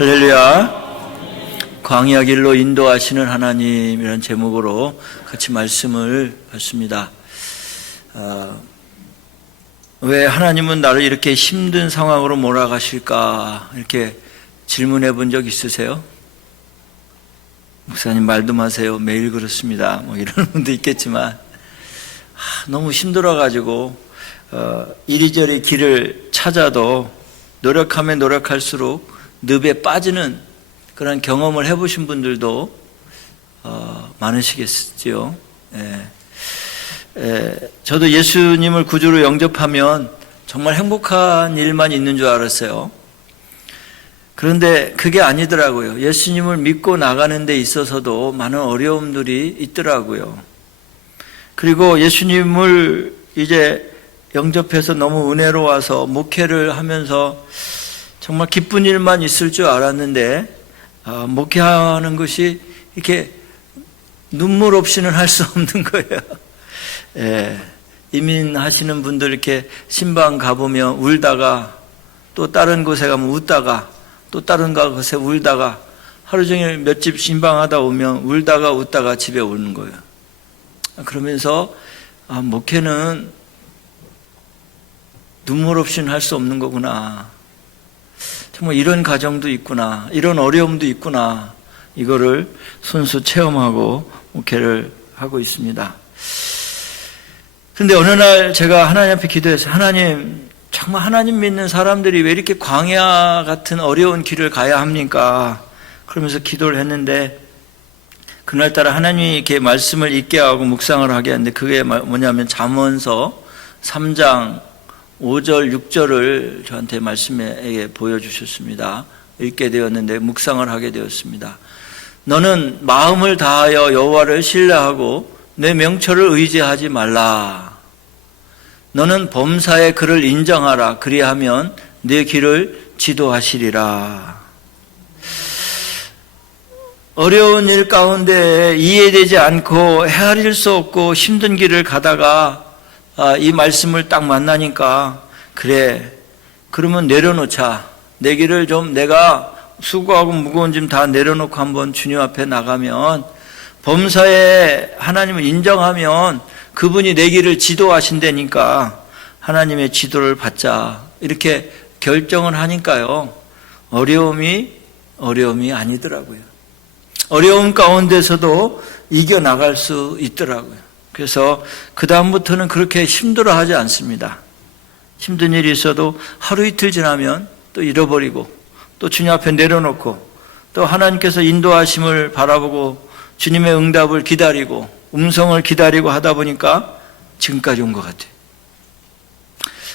할렐루야. 광야 길로 인도하시는 하나님이라는 제목으로 같이 말씀을 받습니다. 왜 하나님은 나를 이렇게 힘든 상황으로 몰아가실까? 이렇게 질문해 본 적 있으세요? 목사님 말도 마세요. 매일 그렇습니다. 이런 분도 있겠지만 너무 힘들어가지고 이리저리 길을 찾아도 노력하면 노력할수록 늪에 빠지는 그런 경험을 해보신 분들도 많으시겠죠. 저도 예수님을 구주로 영접하면 정말 행복한 일만 있는 줄 알았어요. 그런데 그게 아니더라고요. 예수님을 믿고 나가는 데 있어서도 많은 어려움들이 있더라고요. 그리고 예수님을 이제 영접해서 너무 은혜로워서 목회를 하면서 정말 기쁜 일만 있을 줄 알았는데 목회하는 것이 이렇게 눈물 없이는 할 수 없는 거예요. 이민하시는 분들 이렇게 신방 가보면 울다가 또 다른 곳에 가면 웃다가 또 다른 곳에 울다가 하루 종일 몇 집 신방하다 오면 울다가 웃다가 집에 오는 거예요. 그러면서 목회는 눈물 없이는 할 수 없는 거구나. 정말 이런 가정도 있구나. 이런 어려움도 있구나. 이거를 손수 체험하고 목회를 하고 있습니다. 그런데 어느 날 제가 하나님 앞에 기도해서 하나님, 정말 하나님 믿는 사람들이 왜 이렇게 광야 같은 어려운 길을 가야 합니까? 그러면서 기도를 했는데 그날따라 하나님이 이렇게 말씀을 읽게 하고 묵상을 하게 하는데 그게 뭐냐면 잠언서 3장 5절, 6절을 저한테 말씀에 보여주셨습니다. 읽게 되었는데 묵상을 하게 되었습니다. 너는 마음을 다하여 여호와를 신뢰하고 내 명철을 의지하지 말라. 너는 범사에 그를 인정하라. 그리하면 내 길을 지도하시리라. 어려운 일 가운데 이해되지 않고 헤아릴 수 없고 힘든 길을 가다가 이 말씀을 딱 만나니까 그래, 그러면 내려놓자. 내 길을 좀 내가 수고하고 무거운 짐 다 내려놓고 한번 주님 앞에 나가면 범사에 하나님을 인정하면 그분이 내 길을 지도하신다니까 하나님의 지도를 받자. 이렇게 결정을 하니까요. 어려움이 아니더라고요. 어려움 가운데서도 이겨나갈 수 있더라고요. 그래서 그 다음부터는 그렇게 힘들어하지 않습니다. 힘든 일이 있어도 하루 이틀 지나면 또 잃어버리고 또 주님 앞에 내려놓고 또 하나님께서 인도하심을 바라보고 주님의 응답을 기다리고 음성을 기다리고 하다 보니까 지금까지 온 것 같아요.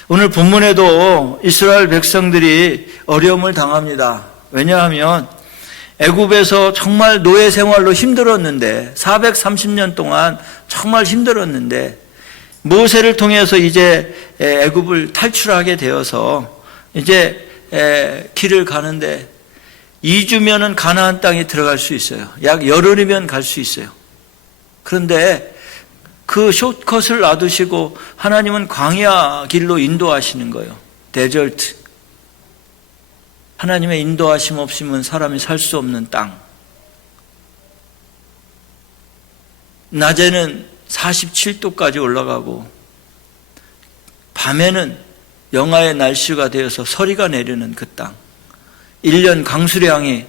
오늘 본문에도 이스라엘 백성들이 어려움을 당합니다. 왜냐하면 애굽에서 정말 노예 생활로 힘들었는데 430년 동안 정말 힘들었는데 모세를 통해서 이제 애굽을 탈출하게 되어서 이제 길을 가는데 2주면은 가나안 땅에 들어갈 수 있어요. 약 열흘이면 갈 수 있어요. 그런데 그 숏컷을 놔두시고 하나님은 광야 길로 인도하시는 거예요. 데절트. 하나님의 인도하심 없이는 사람이 살 수 없는 땅. 낮에는 47도까지 올라가고 밤에는 영하의 날씨가 되어서 서리가 내리는 그 땅. 1년 강수량이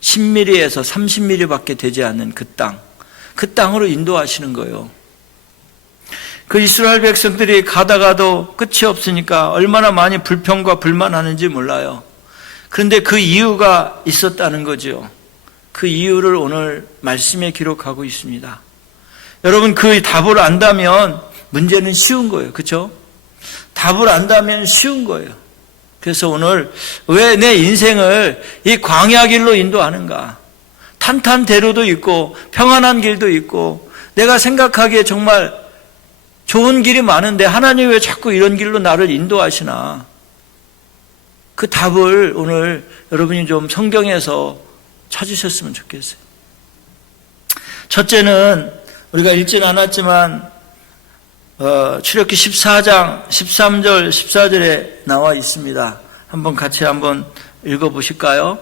10mm에서 30mm밖에 되지 않는 그 땅. 그 땅으로 인도하시는 거예요. 그 이스라엘 백성들이 가다가도 끝이 없으니까 얼마나 많이 불평과 불만하는지 몰라요. 그런데 그 이유가 있었다는 거죠. 그 이유를 오늘 말씀에 기록하고 있습니다. 여러분, 그 답을 안다면 문제는 쉬운 거예요. 그렇죠? 답을 안다면 쉬운 거예요. 그래서 오늘 왜 내 인생을 이 광야 길로 인도하는가? 탄탄대로도 있고 평안한 길도 있고 내가 생각하기에 정말 좋은 길이 많은데 하나님 왜 자꾸 이런 길로 나를 인도하시나? 그 답을 오늘 여러분이 좀 성경에서 찾으셨으면 좋겠어요. 첫째는 우리가 읽진 않았지만 출애굽기 14장 13절 14절에 나와 있습니다. 한번 같이 읽어보실까요?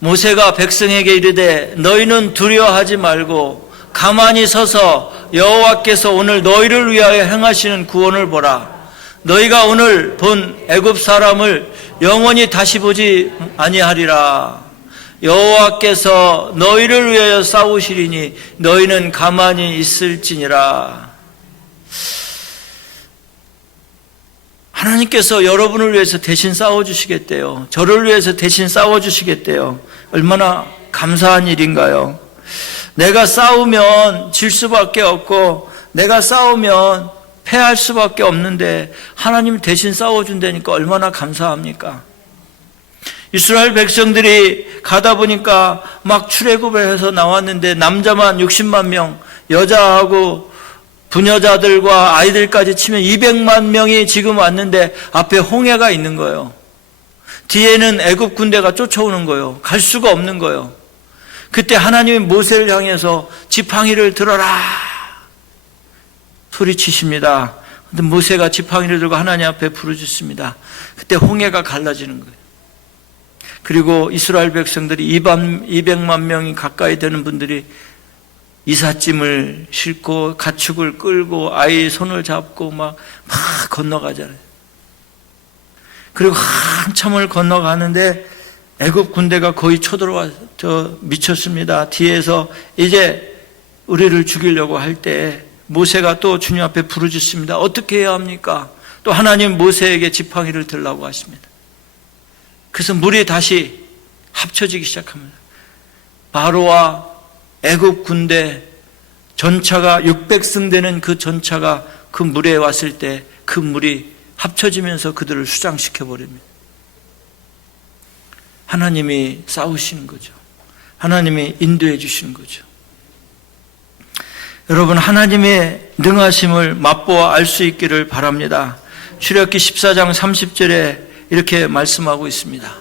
모세가 백성에게 이르되 너희는 두려워하지 말고 가만히 서서 여호와께서 오늘 너희를 위하여 행하시는 구원을 보라. 너희가 오늘 본 애굽 사람을 영원히 다시 보지 아니하리라. 여호와께서 너희를 위하여 싸우시리니 너희는 가만히 있을지니라. 하나님께서 여러분을 위해서 대신 싸워주시겠대요. 저를 위해서 대신 싸워주시겠대요. 얼마나 감사한 일인가요? 내가 싸우면 질 수밖에 없고 내가 싸우면 패할 수밖에 없는데 하나님 대신 싸워준다니까 얼마나 감사합니까? 이스라엘 백성들이 가다 보니까 막 출애굽을 해서 나왔는데 남자만 60만 명, 여자하고 부녀자들과 아이들까지 치면 200만 명이 지금 왔는데 앞에 홍해가 있는 거예요. 뒤에는 애굽 군대가 쫓아오는 거예요. 갈 수가 없는 거예요. 그때 하나님이 모세를 향해서 지팡이를 들어라 소리치십니다. 근데 모세가 지팡이를 들고 하나님 앞에 부르짖습니다. 그때 홍해가 갈라지는 거예요. 그리고 이스라엘 백성들이 200만 명이 가까이 되는 분들이 이삿짐을 싣고 가축을 끌고 아이 손을 잡고 막 건너가잖아요. 그리고 한참을 건너가는데 애굽 군대가 거의 쳐들어와서 미쳤습니다. 뒤에서 이제 우리를 죽이려고 할 때 모세가 또 주님 앞에 부르짖습니다. 어떻게 해야 합니까? 또 하나님 모세에게 지팡이를 들라고 하십니다. 그래서 물이 다시 합쳐지기 시작합니다. 바로와 애굽 군대 전차가 600승 되는 그 전차가 그 물에 왔을 때 그 물이 합쳐지면서 그들을 수장시켜 버립니다. 하나님이 싸우시는 거죠. 하나님이 인도해 주시는 거죠. 여러분, 하나님의 능하심을 맛보아 알 수 있기를 바랍니다. 출애굽기 14장 30절에 이렇게 말씀하고 있습니다.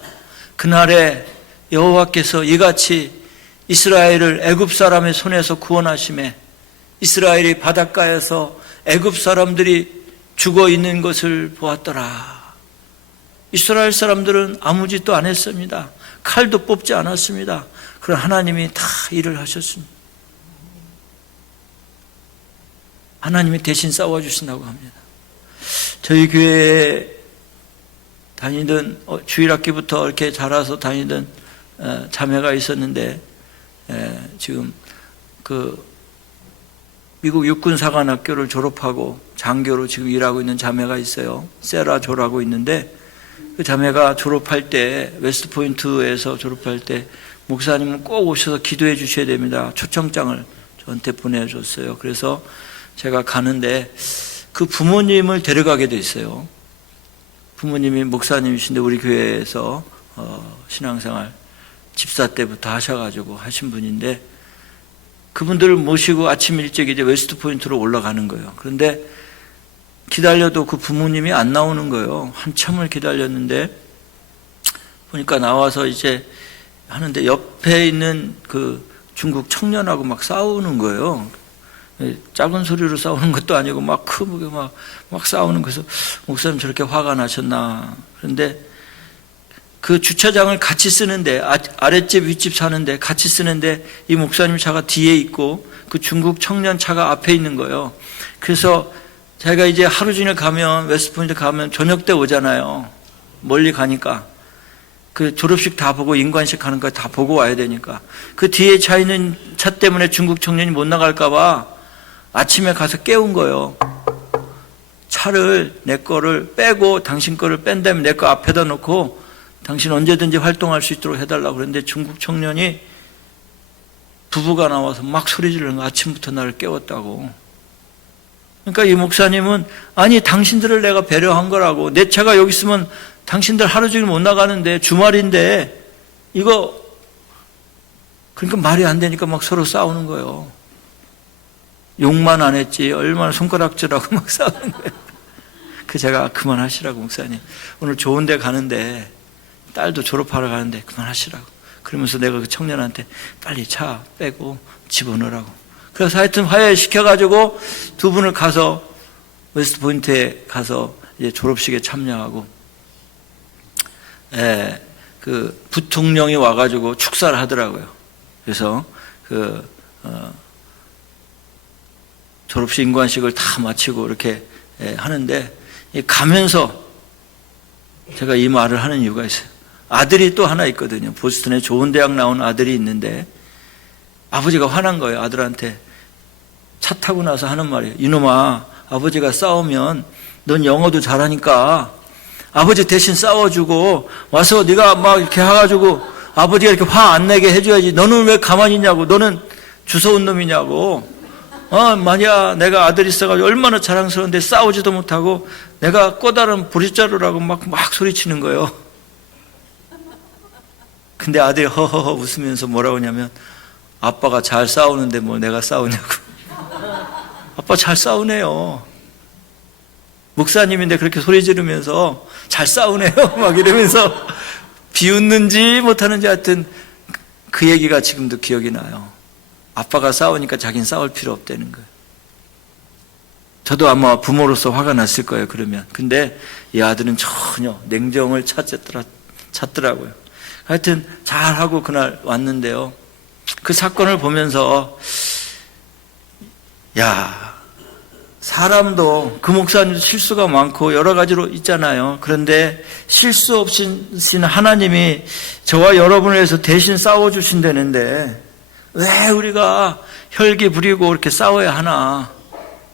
그날에 여호와께서 이같이 이스라엘을 애굽 사람의 손에서 구원하심에 이스라엘이 바닷가에서 애굽 사람들이 죽어 있는 것을 보았더라. 이스라엘 사람들은 아무 짓도 안 했습니다. 칼도 뽑지 않았습니다. 그러나 하나님이 다 일을 하셨습니다. 하나님이 대신 싸워주신다고 합니다. 저희 교회에 다니던 주일학기부터 이렇게 자라서 다니던 자매가 있었는데 지금 그 미국 육군사관학교를 졸업하고 장교로 지금 일하고 있는 자매가 있어요. 세라조라고 있는데 그 자매가 졸업할 때 웨스트포인트에서 졸업할 때 목사님은 꼭 오셔서 기도해 주셔야 됩니다. 초청장을 저한테 보내줬어요. 그래서 제가 가는데 그 부모님을 데려가게 됐어요. 부모님이 목사님이신데 우리 교회에서 신앙생활 집사 때부터 하셔가지고 하신 분인데 그분들을 모시고 아침 일찍 이제 웨스트 포인트로 올라가는 거예요. 그런데 기다려도 그 부모님이 안 나오는 거예요. 한참을 기다렸는데 보니까 나와서 이제 하는데 옆에 있는 그 중국 청년하고 막 싸우는 거예요. 작은 소리로 싸우는 것도 아니고 막 크게 막 싸우는 거에서 목사님 저렇게 화가 나셨나. 그런데 그 주차장을 같이 쓰는데 아랫집 윗집 사는데 같이 쓰는데 이 목사님 차가 뒤에 있고 그 중국 청년 차가 앞에 있는 거예요. 그래서 제가 이제 하루 종일 가면 웨스트포인트 가면 저녁 때 오잖아요. 멀리 가니까 그 졸업식 다 보고 인관식 하는 거 다 보고 와야 되니까 그 뒤에 차 있는 차 때문에 중국 청년이 못 나갈까 봐 아침에 가서 깨운 거예요. 차를 내 거를 빼고 당신 거를 뺀 다음에 내 거 앞에다 놓고 당신 언제든지 활동할 수 있도록 해달라고 그랬는데 중국 청년이 부부가 나와서 막 소리 지르는 거 아침부터 나를 깨웠다고. 그러니까 이 목사님은 아니 당신들을 내가 배려한 거라고. 내 차가 여기 있으면 당신들 하루 종일 못 나가는데 주말인데 이거 그러니까 말이 안 되니까 막 서로 싸우는 거예요. 욕만 안 했지 얼마나 손가락질하고 막 싸우는 거예요. 그 제가 그만하시라고 목사님. 오늘 좋은 데 가는데 딸도 졸업하러 가는데 그만하시라고. 그러면서 내가 그 청년한테 빨리 차 빼고 집어넣으라고. 그래서 하여튼 화해시켜가지고 두 분을 가서 웨스트포인트에 가서 이제 졸업식에 참여하고 그 부통령이 와가지고 축사를 하더라고요. 그래서 졸업식 인관식을 다 마치고 이렇게 하는데, 가면서 제가 이 말을 하는 이유가 있어요. 아들이 또 하나 있거든요. 보스턴에 좋은 대학 나온 아들이 있는데, 아버지가 화난 거예요. 아들한테 차 타고 나서 하는 말이에요. 이놈아, 아버지가 싸우면 넌 영어도 잘하니까 아버지 대신 싸워주고 와서 네가 막 이렇게 해가지고 아버지가 이렇게 화 안 내게 해줘야지. 너는 왜 가만히 있냐고. 너는 주워온 놈이냐고. 만약 내가 아들이 있어가지고 얼마나 자랑스러운데 싸우지도 못하고 내가 꼬다른 보릿자루라고 막 소리치는 거예요. 근데 아들이 허허허 웃으면서 뭐라고 하냐면, 아빠가 잘 싸우는데 뭐 내가 싸우냐고. 아빠 잘 싸우네요. 목사님인데 그렇게 소리 지르면서 잘 싸우네요. 막 이러면서 비웃는지 못하는지 하여튼 그 얘기가 지금도 기억이 나요. 아빠가 싸우니까 자기는 싸울 필요 없다는 거예요. 저도 아마 부모로서 화가 났을 거예요, 그러면. 근데 이 아들은 전혀 냉정을 찾더라고요. 하여튼 잘하고 그날 왔는데요. 그 사건을 보면서, 사람도, 그 목사님도 실수가 많고 여러 가지로 있잖아요. 그런데 실수 없으신 하나님이 저와 여러분을 위해서 대신 싸워주신다는데 왜 우리가 혈기 부리고 이렇게 싸워야 하나?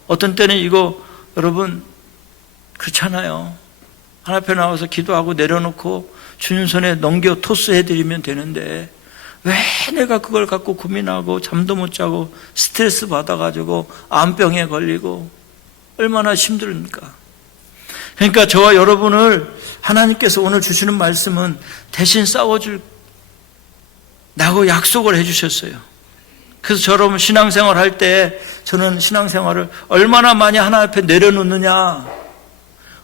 어떤 때는 이거 여러분 그렇잖아요. 하나님 앞에 나와서 기도하고 내려놓고 주님 손에 넘겨 토스해드리면 되는데 왜 내가 그걸 갖고 고민하고 잠도 못 자고 스트레스 받아가지고 암병에 걸리고 얼마나 힘듭니까? 그러니까 저와 여러분을 하나님께서 오늘 주시는 말씀은 대신 싸워줄 라고 약속을 해주셨어요. 그래서 여러분 신앙생활 할 때 저는 신앙생활을 얼마나 많이 하나님 앞에 내려놓느냐,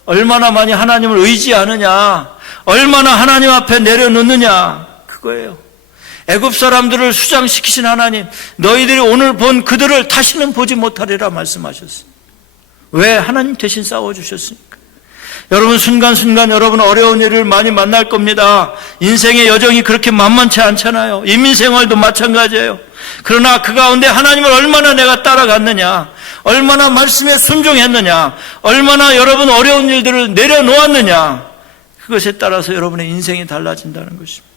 얼마나 많이 하나님을 의지하느냐, 얼마나 하나님 앞에 내려놓느냐, 그거예요. 애굽 사람들을 수장시키신 하나님, 너희들이 오늘 본 그들을 다시는 보지 못하리라 말씀하셨어요. 왜? 하나님 대신 싸워주셨으니까. 여러분 순간순간 여러분은 어려운 일을 많이 만날 겁니다. 인생의 여정이 그렇게 만만치 않잖아요. 이민생활도 마찬가지예요. 그러나 그 가운데 하나님을 얼마나 내가 따라갔느냐, 얼마나 말씀에 순종했느냐, 얼마나 여러분 어려운 일들을 내려놓았느냐, 그것에 따라서 여러분의 인생이 달라진다는 것입니다.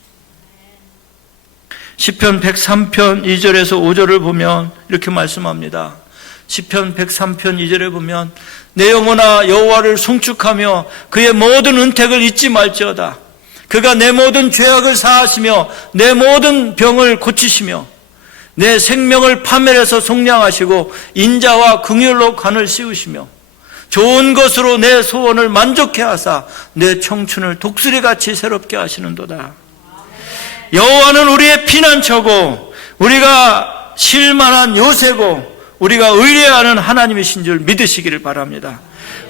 시편 103편 2절에서 5절을 보면 이렇게 말씀합니다. 시편 103편 2절에 보면 내 영혼아 여호와를 송축하며 그의 모든 은택을 잊지 말지어다. 그가 내 모든 죄악을 사하시며 내 모든 병을 고치시며 내 생명을 파멸해서 속량하시고 인자와 긍휼로 관을 씌우시며 좋은 것으로 내 소원을 만족해 하사 내 청춘을 독수리같이 새롭게 하시는도다. 여호와는 우리의 피난처고 우리가 쉴만한 요새고 우리가 의뢰하는 하나님이신 줄 믿으시기를 바랍니다.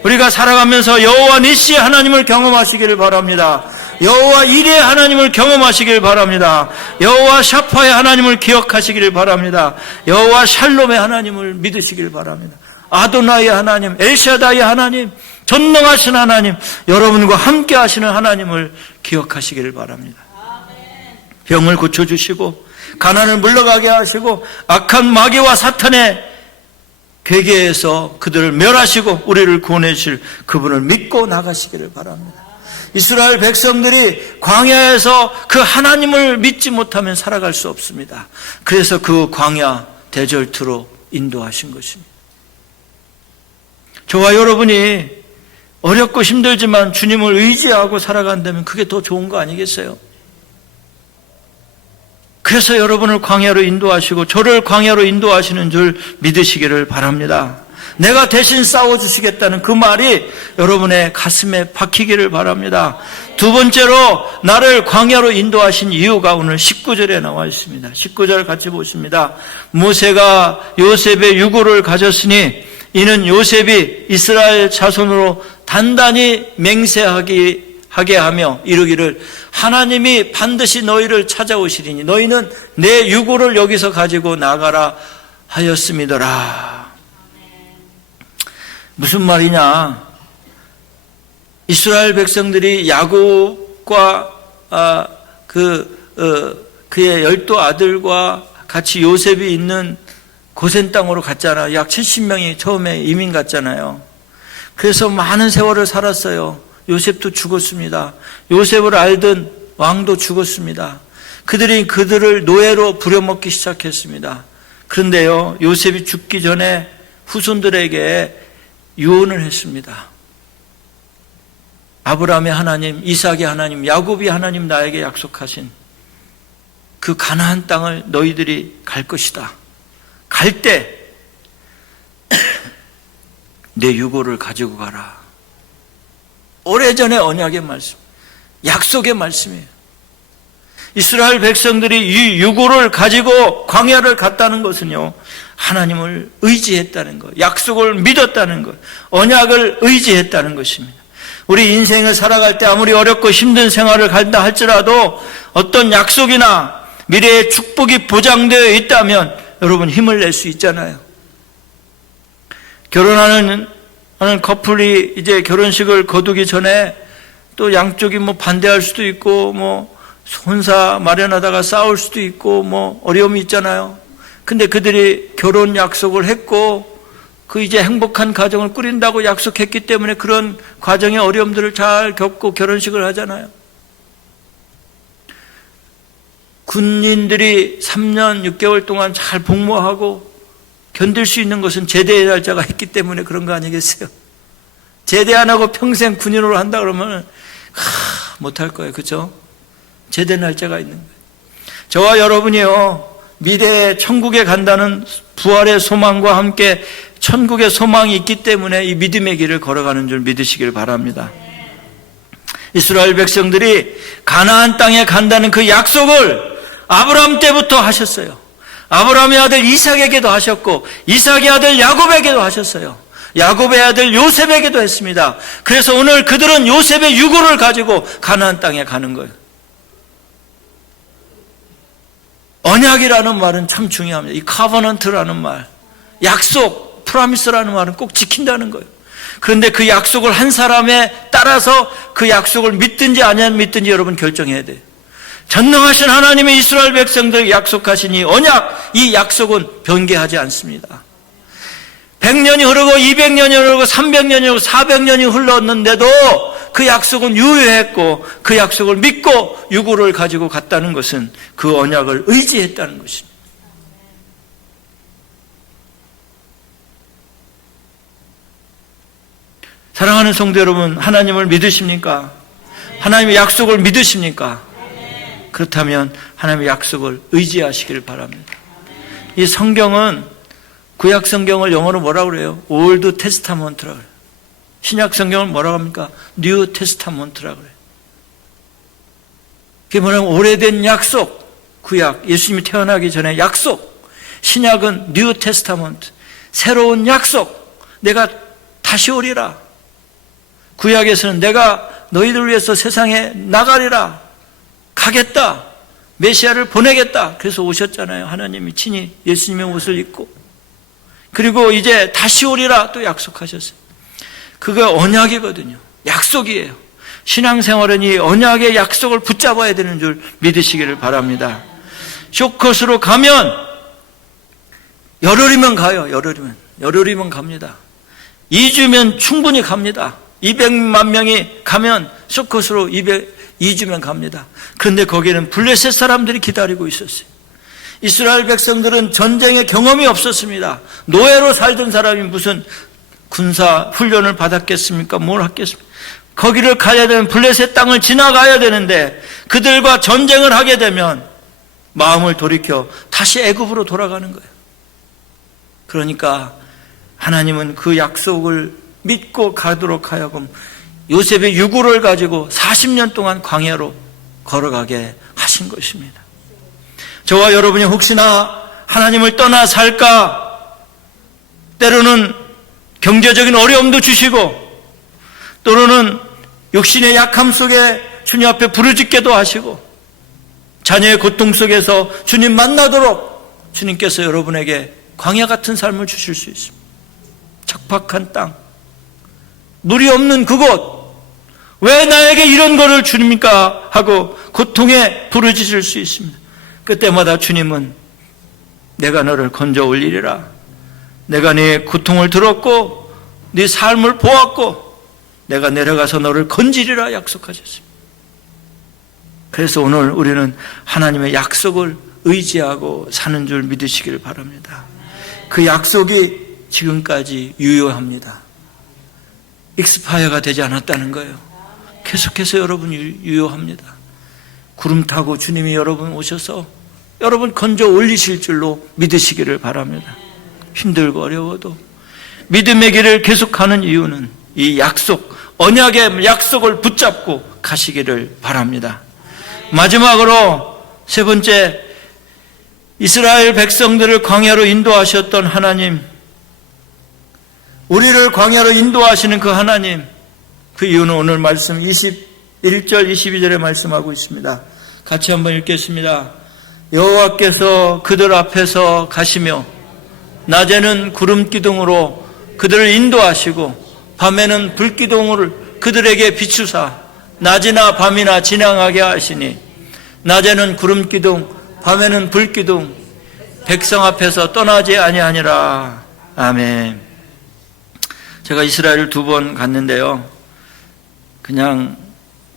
우리가 살아가면서 여호와 니시의 하나님을 경험하시기를 바랍니다. 여호와 이레의 하나님을 경험하시기를 바랍니다. 여호와 샤파의 하나님을 기억하시기를 바랍니다. 여호와 샬롬의 하나님을 믿으시기를 바랍니다. 아도나이의 하나님, 엘샤다이의 하나님, 전능하신 하나님, 여러분과 함께 하시는 하나님을 기억하시기를 바랍니다. 병을 고쳐주시고 가난을 물러가게 하시고 악한 마귀와 사탄의 괴계에서 그들을 멸하시고 우리를 구원해 주실 그분을 믿고 나가시기를 바랍니다. 이스라엘 백성들이 광야에서 그 하나님을 믿지 못하면 살아갈 수 없습니다. 그래서 그 광야 대절투로 인도하신 것입니다. 저와 여러분이 어렵고 힘들지만 주님을 의지하고 살아간다면 그게 더 좋은 거 아니겠어요? 그래서 여러분을 광야로 인도하시고 저를 광야로 인도하시는 줄 믿으시기를 바랍니다. 내가 대신 싸워주시겠다는 그 말이 여러분의 가슴에 박히기를 바랍니다. 두 번째로 나를 광야로 인도하신 이유가 오늘 19절에 나와 있습니다. 19절 같이 보십니다. 모세가 요셉의 유고를 가졌으니 이는 요셉이 이스라엘 자손으로 단단히 맹세하게 하며 이르기를 하나님이 반드시 너희를 찾아오시리니 너희는 내 유고를 여기서 가지고 나가라 하였음이더라. 무슨 말이냐? 이스라엘 백성들이 야곱과 그의 12 아들과 같이 요셉이 있는 고센 땅으로 갔잖아요. 약 70명이 처음에 이민 갔잖아요. 그래서 많은 세월을 살았어요. 요셉도 죽었습니다. 요셉을 알던 왕도 죽었습니다. 그들이 그들을 노예로 부려먹기 시작했습니다. 그런데요, 요셉이 죽기 전에 후손들에게 유언을 했습니다. 아브라함의 하나님, 이삭의 하나님, 야곱이 하나님 나에게 약속하신 그 가나안 땅을 너희들이 갈 것이다. 갈 때 내 유고를 가지고 가라. 오래전의 언약의 말씀, 약속의 말씀이에요. 이스라엘 백성들이 이 유고를 가지고 광야를 갔다는 것은요, 하나님을 의지했다는 것, 약속을 믿었다는 것, 언약을 의지했다는 것입니다. 우리 인생을 살아갈 때 아무리 어렵고 힘든 생활을 간다 할지라도 어떤 약속이나 미래의 축복이 보장되어 있다면 여러분 힘을 낼 수 있잖아요. 결혼하는 커플이 이제 결혼식을 거두기 전에 또 양쪽이 반대할 수도 있고 혼사 마련하다가 싸울 수도 있고 어려움이 있잖아요. 근데 그들이 결혼 약속을 했고 그 이제 행복한 가정을 꾸린다고 약속했기 때문에 그런 과정의 어려움들을 잘 겪고 결혼식을 하잖아요. 군인들이 3년 6개월 동안 잘 복무하고 견딜 수 있는 것은 제대의 날짜가 있기 때문에 그런 거 아니겠어요? 제대 안 하고 평생 군인으로 한다 그러면 못할 거예요. 그렇죠? 제대 날짜가 있는 거예요. 저와 여러분이요, 미래에 천국에 간다는 부활의 소망과 함께 천국의 소망이 있기 때문에 이 믿음의 길을 걸어가는 줄 믿으시길 바랍니다. 이스라엘 백성들이 가나안 땅에 간다는 그 약속을 아브라함 때부터 하셨어요. 아브라함의 아들 이삭에게도 하셨고 이삭의 아들 야곱에게도 하셨어요. 야곱의 아들 요셉에게도 했습니다. 그래서 오늘 그들은 요셉의 유고를 가지고 가나안 땅에 가는 거예요. 언약이라는 말은 참 중요합니다. 이 카버넌트라는 말, 약속, 프라미스라는 말은 꼭 지킨다는 거예요. 그런데 그 약속을 한 사람에 따라서 그 약속을 믿든지 안 믿든지 여러분 결정해야 돼요. 전능하신 하나님의 이스라엘 백성들에게 약속하신 이 언약, 이 약속은 변개하지 않습니다. 100년이 흐르고 200년이 흐르고 300년이 흐르고 400년이 흘렀는데도 그 약속은 유효했고 그 약속을 믿고 유고를 가지고 갔다는 것은 그 언약을 의지했다는 것입니다. 사랑하는 성도 여러분, 하나님을 믿으십니까? 하나님의 약속을 믿으십니까? 그렇다면 하나님의 약속을 의지하시길 바랍니다. 이 성경은 구약 성경을 영어로 뭐라고 그래요? 올드 테스타먼트라고 그래요. 신약 성경을 뭐라고 합니까? 뉴 테스타먼트라고 그래요. 그게 뭐냐면 오래된 약속, 구약, 예수님이 태어나기 전에 약속, 신약은 뉴 테스타먼트, 새로운 약속, 내가 다시 오리라. 구약에서는 내가 너희들 위해서 세상에 나가리라, 가겠다, 메시아를 보내겠다. 그래서 오셨잖아요. 하나님이 친히 예수님의 옷을 입고. 그리고 이제 다시 오리라 또 약속하셨어요. 그게 언약이거든요. 약속이에요. 신앙생활은 이 언약의 약속을 붙잡아야 되는 줄 믿으시기를 바랍니다. 쇼컷으로 가면 열흘이면 가요. 열흘이면 갑니다. 2주면 충분히 갑니다. 200만 명이 가면 쇼컷으로 2주면 갑니다. 그런데 거기는 블레셋 사람들이 기다리고 있었어요. 이스라엘 백성들은 전쟁의 경험이 없었습니다. 노예로 살던 사람이 무슨 군사 훈련을 받았겠습니까? 뭘 했겠습니까? 거기를 가야 되면 블레셋 땅을 지나가야 되는데 그들과 전쟁을 하게 되면 마음을 돌이켜 다시 애굽으로 돌아가는 거예요. 그러니까 하나님은 그 약속을 믿고 가도록 하여금 요셉의 유고를 가지고 40년 동안 광야로 걸어가게 하신 것입니다. 저와 여러분이 혹시나 하나님을 떠나 살까, 때로는 경제적인 어려움도 주시고 때로는 육신의 약함 속에 주님 앞에 부르짖게도 하시고 자녀의 고통 속에서 주님 만나도록 주님께서 여러분에게 광야 같은 삶을 주실 수 있습니다. 척박한 땅, 물이 없는 그곳, 왜 나에게 이런 거를 주십니까? 하고 고통에 부르짖을 수 있습니다. 그때마다 주님은 내가 너를 건져 올리리라. 내가 네 고통을 들었고 네 삶을 보았고 내가 내려가서 너를 건지리라 약속하셨습니다. 그래서 오늘 우리는 하나님의 약속을 의지하고 사는 줄 믿으시길 바랍니다. 그 약속이 지금까지 유효합니다. 익스파이어가 되지 않았다는 거예요. 계속해서 여러분 유효합니다. 구름 타고 주님이 여러분 오셔서 여러분 건져 올리실 줄로 믿으시기를 바랍니다. 힘들고 어려워도 믿음의 길을 계속하는 이유는 이 약속, 언약의 약속을 붙잡고 가시기를 바랍니다. 마지막으로 세 번째, 이스라엘 백성들을 광야로 인도하셨던 하나님, 우리를 광야로 인도하시는 그 하나님, 그 이유는 오늘 말씀 21절 22절에 말씀하고 있습니다. 같이 한번 읽겠습니다. 여호와께서 그들 앞에서 가시며 낮에는 구름 기둥으로 그들을 인도하시고 밤에는 불기둥을 그들에게 비추사 낮이나 밤이나 지나가게 하시니 낮에는 구름 기둥 밤에는 불기둥 백성 앞에서 떠나지 아니하니라. 아멘. 제가 이스라엘을 2번 갔는데요, 그냥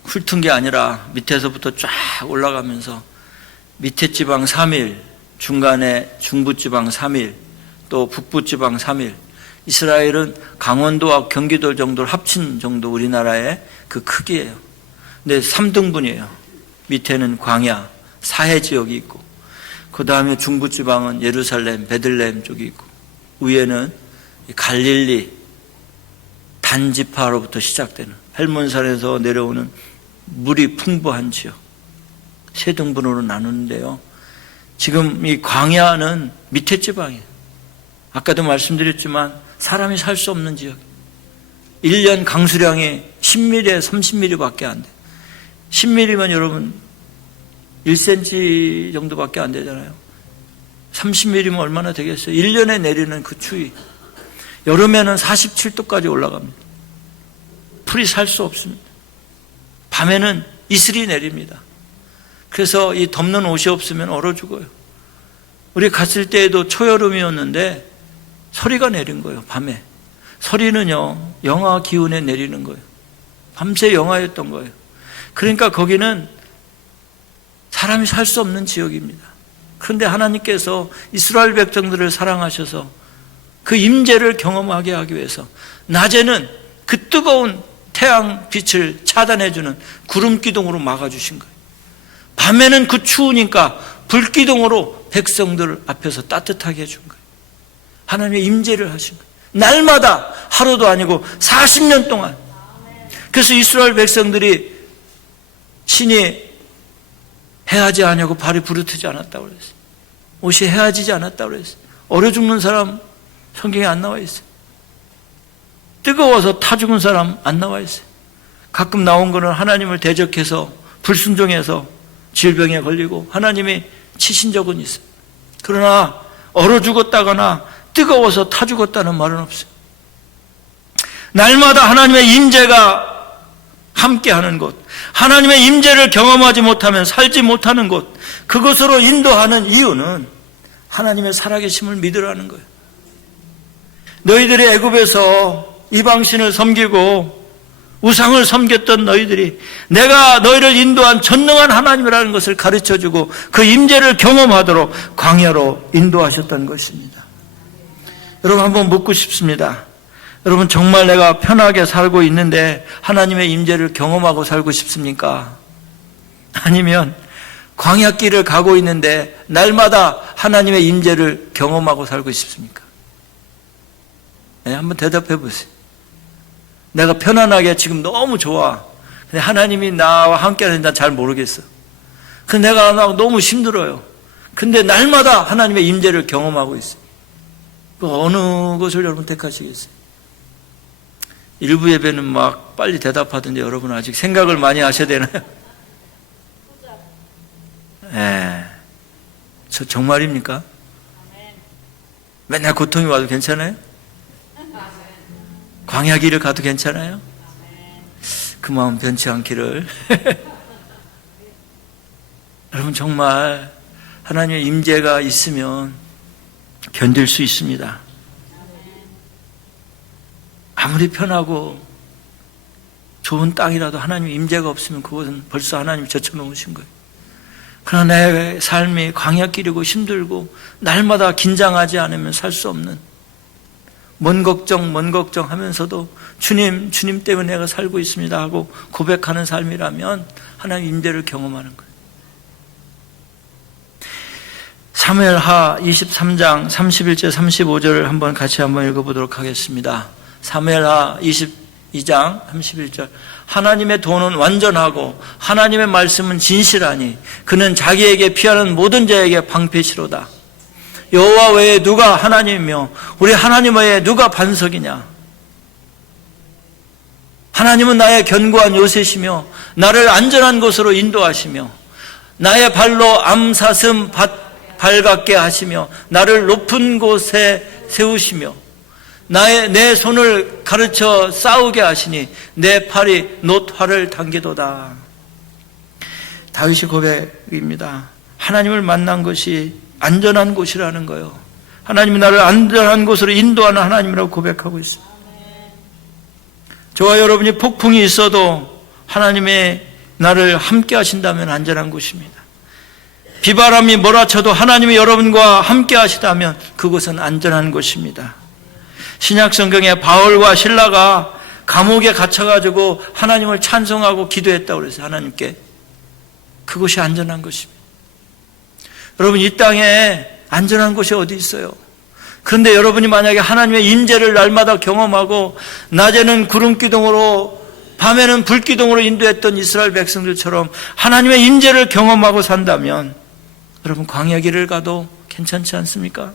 훑은 게 아니라 밑에서부터 쫙 올라가면서 밑에 지방 3일, 중간에 중부지방 3일, 또 북부지방 3일. 이스라엘은 강원도와 경기도 정도를 합친 정도 우리나라의 그 크기예요. 근데 3등분이에요. 밑에는 광야, 사해 지역이 있고, 그 다음에 중부지방은 예루살렘, 베들레헴 쪽이 있고, 위에는 갈릴리, 단지파로부터 시작되는 헬몬산에서 내려오는 물이 풍부한 지역, 3등분으로 나누는데요. 지금 이 광야는 밑에 지방이에요. 아까도 말씀드렸지만 사람이 살 수 없는 지역. 1년 강수량이 10mm, 30mm밖에 안 돼. 10mm면 여러분 1cm 정도밖에 안 되잖아요. 30mm면 얼마나 되겠어요? 1년에 내리는 그 추위. 여름에는 47도까지 올라갑니다. 풀이 살 수 없습니다. 밤에는 이슬이 내립니다. 그래서 이 덮는 옷이 없으면 얼어 죽어요. 우리 갔을 때에도 초여름이었는데 서리가 내린 거예요. 밤에. 서리는요, 영하 기온에 내리는 거예요. 밤새 영하였던 거예요. 그러니까 거기는 사람이 살 수 없는 지역입니다. 그런데 하나님께서 이스라엘 백성들을 사랑하셔서 그 임재를 경험하게 하기 위해서 낮에는 그 뜨거운 태양 빛을 차단해주는 구름 기둥으로 막아주신 거예요. 밤에는 그 추우니까 불기둥으로 백성들 앞에서 따뜻하게 해준 거예요. 하나님의 임재를 하신 거예요. 날마다, 하루도 아니고 40년 동안. 그래서 이스라엘 백성들이 신이 해하지 않냐고 발이 부르트지 않았다고 그랬어요. 옷이 해하지지 않았다고 그랬어요. 얼어 죽는 사람 성경에 안 나와 있어요. 뜨거워서 타 죽은 사람 안 나와 있어요. 가끔 나온 거는 하나님을 대적해서 불순종해서 질병에 걸리고 하나님이 치신 적은 있어요. 그러나 얼어 죽었다거나 뜨거워서 타 죽었다는 말은 없어요. 날마다 하나님의 임재가 함께하는 곳, 하나님의 임재를 경험하지 못하면 살지 못하는 곳, 그것으로 인도하는 이유는 하나님의 살아계심을 믿으라는 거예요. 너희들이 애굽에서 이방신을 섬기고 우상을 섬겼던 너희들이 내가 너희를 인도한 전능한 하나님이라는 것을 가르쳐주고 그 임재를 경험하도록 광야로 인도하셨던 것입니다. 여러분, 한번 묻고 싶습니다. 여러분, 정말 내가 편하게 살고 있는데 하나님의 임재를 경험하고 살고 싶습니까? 아니면 광야길을 가고 있는데 날마다 하나님의 임재를 경험하고 살고 싶습니까? 네, 한번 대답해 보세요. 내가 편안하게 지금 너무 좋아. 근데 하나님이 나와 함께 하는지 난 잘 모르겠어. 근데 내가 너무 힘들어요. 근데 날마다 하나님의 임재를 경험하고 있어요. 어느 것을 여러분 택하시겠어요? 일부 예배는 막 빨리 대답하던데 여러분 아직 생각을 많이 하셔야 되나요? 네. 저 정말입니까? 맨날 고통이 와도 괜찮아요? 광야 길을 가도 괜찮아요? 그 마음 변치 않기를. 여러분, 정말 하나님의 임재가 있으면 견딜 수 있습니다. 아무리 편하고 좋은 땅이라도 하나님의 임재가 없으면 그것은 벌써 하나님이 젖혀놓으신 거예요. 그러나 내 삶이 광야길이고 힘들고 날마다 긴장하지 않으면 살 수 없는, 먼 걱정 하면서도 주님 때문에 내가 살고 있습니다 하고 고백하는 삶이라면 하나님의 임재를 경험하는 거예요. 사무엘하 23장 31절 35절을 한번 같이 읽어보도록 하겠습니다. 사무엘하 22장 31절. 하나님의 도는 완전하고 하나님의 말씀은 진실하니 그는 자기에게 피하는 모든 자에게 방패시로다. 여호와 외에 누가 하나님이며 우리 하나님 외에 누가 반석이냐. 하나님은 나의 견고한 요새시며 나를 안전한 곳으로 인도하시며 나의 발로 암사슴 발같게 하시며 나를 높은 곳에 세우시며 내 손을 가르쳐 싸우게 하시니 내 팔이 놋활을 당기도다. 다윗의 고백입니다. 하나님을 만난 것이 안전한 곳이라는 거예요. 하나님이 나를 안전한 곳으로 인도하는 하나님이라고 고백하고 있습니다. 저와 여러분이 폭풍이 있어도 하나님의 나를 함께 하신다면 안전한 곳입니다. 비바람이 몰아쳐도 하나님이 여러분과 함께 하시다면 그곳은 안전한 곳입니다. 신약 성경에 바울과 실라가 감옥에 갇혀가지고 하나님을 찬송하고 기도했다고 그랬어요. 하나님께. 그곳이 안전한 곳입니다. 여러분, 이 땅에 안전한 곳이 어디 있어요? 그런데 여러분이 만약에 하나님의 임재를 날마다 경험하고 낮에는 구름기둥으로 밤에는 불기둥으로 인도했던 이스라엘 백성들처럼 하나님의 임재를 경험하고 산다면 여러분, 광야 길을 가도 괜찮지 않습니까?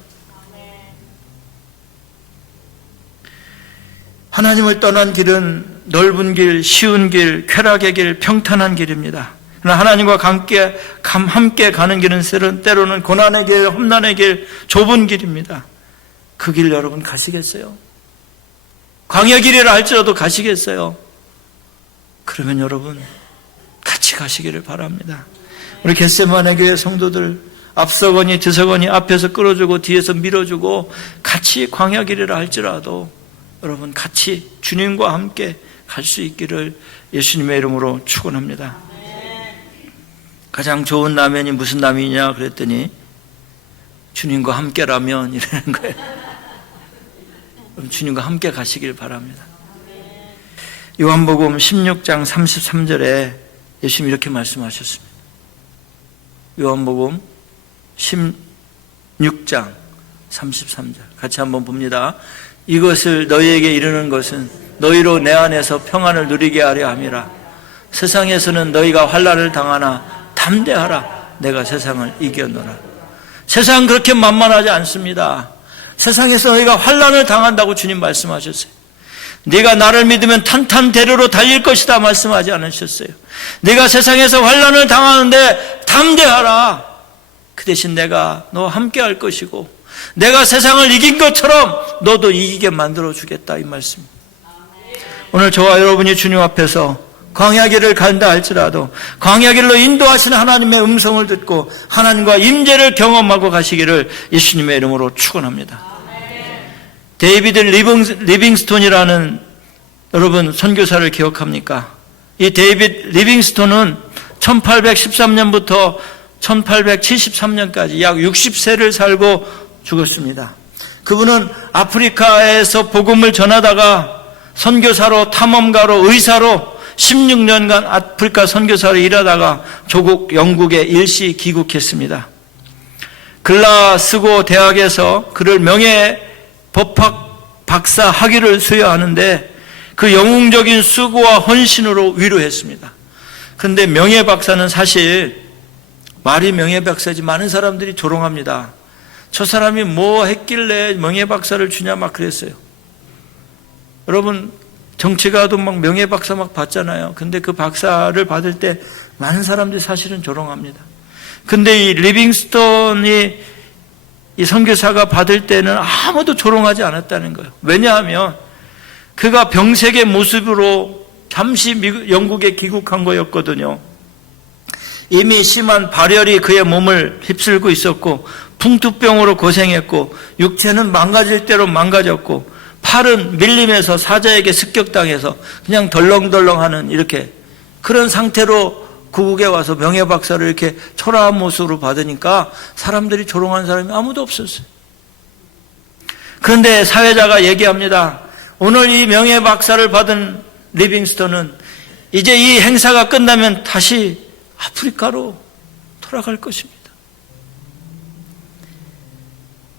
하나님을 떠난 길은 넓은 길, 쉬운 길, 쾌락의 길, 평탄한 길입니다. 그러나 하나님과 함께 가는 길은 때로는 고난의 길, 험난의 길, 좁은 길입니다. 그 길 여러분 가시겠어요? 광야 길이라 할지라도 가시겠어요? 그러면 여러분 같이 가시기를 바랍니다. 우리 겟세마네 교회 성도들 앞서거니 뒤서거니 앞에서 끌어주고 뒤에서 밀어주고 같이 광야 길이라 할지라도 여러분 같이 주님과 함께 갈 수 있기를 예수님의 이름으로 축원합니다. 가장 좋은 라면이 무슨 라면이냐 그랬더니 주님과 함께라면 이라는 거예요. 주님과 함께 가시길 바랍니다. 요한복음 16장 33절에 예수님이 이렇게 말씀하셨습니다. 요한복음 16장 33절 같이 한번 봅니다. 이것을 너희에게 이르는 것은 너희로 내 안에서 평안을 누리게 하려 함이라. 세상에서는 너희가 환난을 당하나 담대하라. 내가 세상을 이겨노라. 세상은 그렇게 만만하지 않습니다. 세상에서 너희가 환난을 당한다고 주님 말씀하셨어요. 네가 나를 믿으면 탄탄대로로 달릴 것이다 말씀하지 않으셨어요. 네가 세상에서 환난을 당하는데 담대하라. 그 대신 내가 너와 함께 할 것이고 내가 세상을 이긴 것처럼 너도 이기게 만들어주겠다 이 말씀. 오늘 저와 여러분이 주님 앞에서 광야길을 간다 할지라도 광야길로 인도하시는 하나님의 음성을 듣고 하나님과 임재를 경험하고 가시기를 예수님의 이름으로 축원합니다. 데이비드 리빙스톤이라는 여러분 선교사를 기억합니까? 이 데이비드 리빙스톤은 1813년부터 1873년까지 약 60세를 살고 죽었습니다. 그분은 아프리카에서 복음을 전하다가 선교사로, 탐험가로, 의사로 16년간 아프리카 선교사로 일하다가 조국 영국에 일시 귀국했습니다. 글라스고 대학에서 그를 명예법학 박사 학위를 수여하는데 그 영웅적인 수고와 헌신으로 위로했습니다. 그런데 명예박사는 사실 말이 명예박사지 많은 사람들이 조롱합니다. 저 사람이 뭐 했길래 명예박사를 주냐 막 그랬어요. 여러분 정치가도 막 명예박사 막 받잖아요. 근데 그 박사를 받을 때 많은 사람들이 사실은 조롱합니다. 근데 이 리빙스톤이 이 선교사가 받을 때는 아무도 조롱하지 않았다는 거예요. 왜냐하면 그가 병색의 모습으로 잠시 영국에 귀국한 거였거든요. 이미 심한 발열이 그의 몸을 휩쓸고 있었고 풍투병으로 고생했고 육체는 망가질 대로 망가졌고 팔은 밀림에서 사자에게 습격당해서 그냥 덜렁덜렁하는 이렇게 그런 상태로 구국에 와서 명예박사를 이렇게 초라한 모습으로 받으니까 사람들이 조롱한 사람이 아무도 없었어요. 그런데 사회자가 얘기합니다. 오늘 이 명예박사를 받은 리빙스턴은 이제 이 행사가 끝나면 다시 아프리카로 돌아갈 것입니다.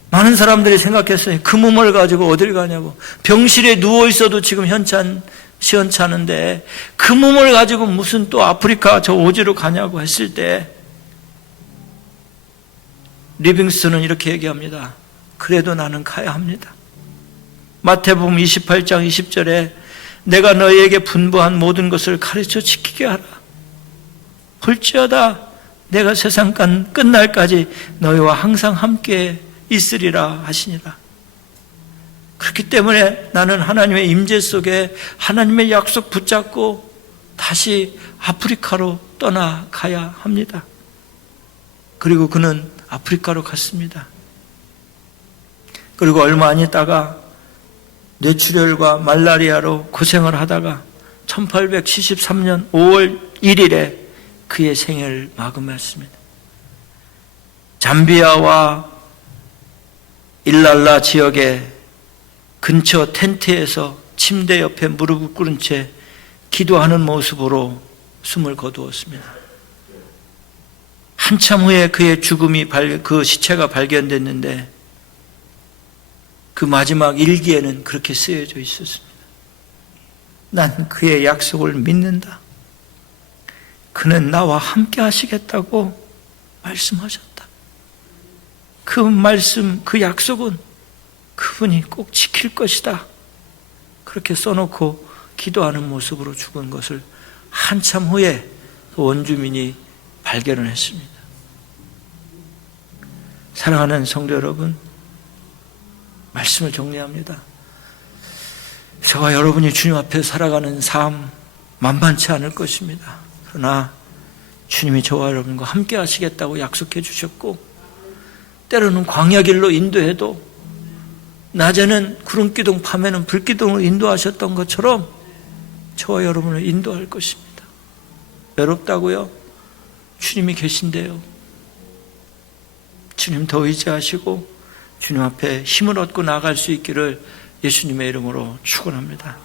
많은 사람들이 생각했어요. 그 몸을 가지고 어딜 가냐고. 병실에 누워 있어도 지금 시원찮은데 그 몸을 가지고 무슨 또 아프리카 저 오지로 가냐고 했을 때 리빙스턴은 이렇게 얘기합니다. 그래도 나는 가야 합니다. 마태복음 28장 20절에 내가 너희에게 분부한 모든 것을 가르쳐 지키게 하라. 볼지어다 내가 세상 끝날까지 너희와 항상 함께 있으리라 하시니라. 그렇기 때문에 나는 하나님의 임재 속에 하나님의 약속 붙잡고 다시 아프리카로 떠나가야 합니다. 그리고 그는 아프리카로 갔습니다. 그리고 얼마 안 있다가 뇌출혈과 말라리아로 고생을 하다가 1873년 5월 1일에 그의 생애를 마감했습니다. 잠비아와 일랄라 지역의 근처 텐트에서 침대 옆에 무릎을 꿇은 채 기도하는 모습으로 숨을 거두었습니다. 한참 후에 그의 그 시체가 발견됐는데 그 마지막 일기에는 그렇게 쓰여져 있었습니다. 난 그의 약속을 믿는다. 그는 나와 함께 하시겠다고 말씀하셨다. 그 말씀, 그 약속은 그분이 꼭 지킬 것이다. 그렇게 써놓고 기도하는 모습으로 죽은 것을 한참 후에 원주민이 발견을 했습니다. 사랑하는 성도 여러분, 말씀을 정리합니다. 저와 여러분이 주님 앞에 살아가는 삶 만만치 않을 것입니다. 그러나 주님이 저와 여러분과 함께 하시겠다고 약속해 주셨고 때로는 광야길로 인도해도 낮에는 구름기둥, 밤에는 불기둥으로 인도하셨던 것처럼 저와 여러분을 인도할 것입니다. 외롭다고요? 주님이 계신데요. 주님 더 의지하시고 주님 앞에 힘을 얻고 나아갈 수 있기를 예수님의 이름으로 축원합니다.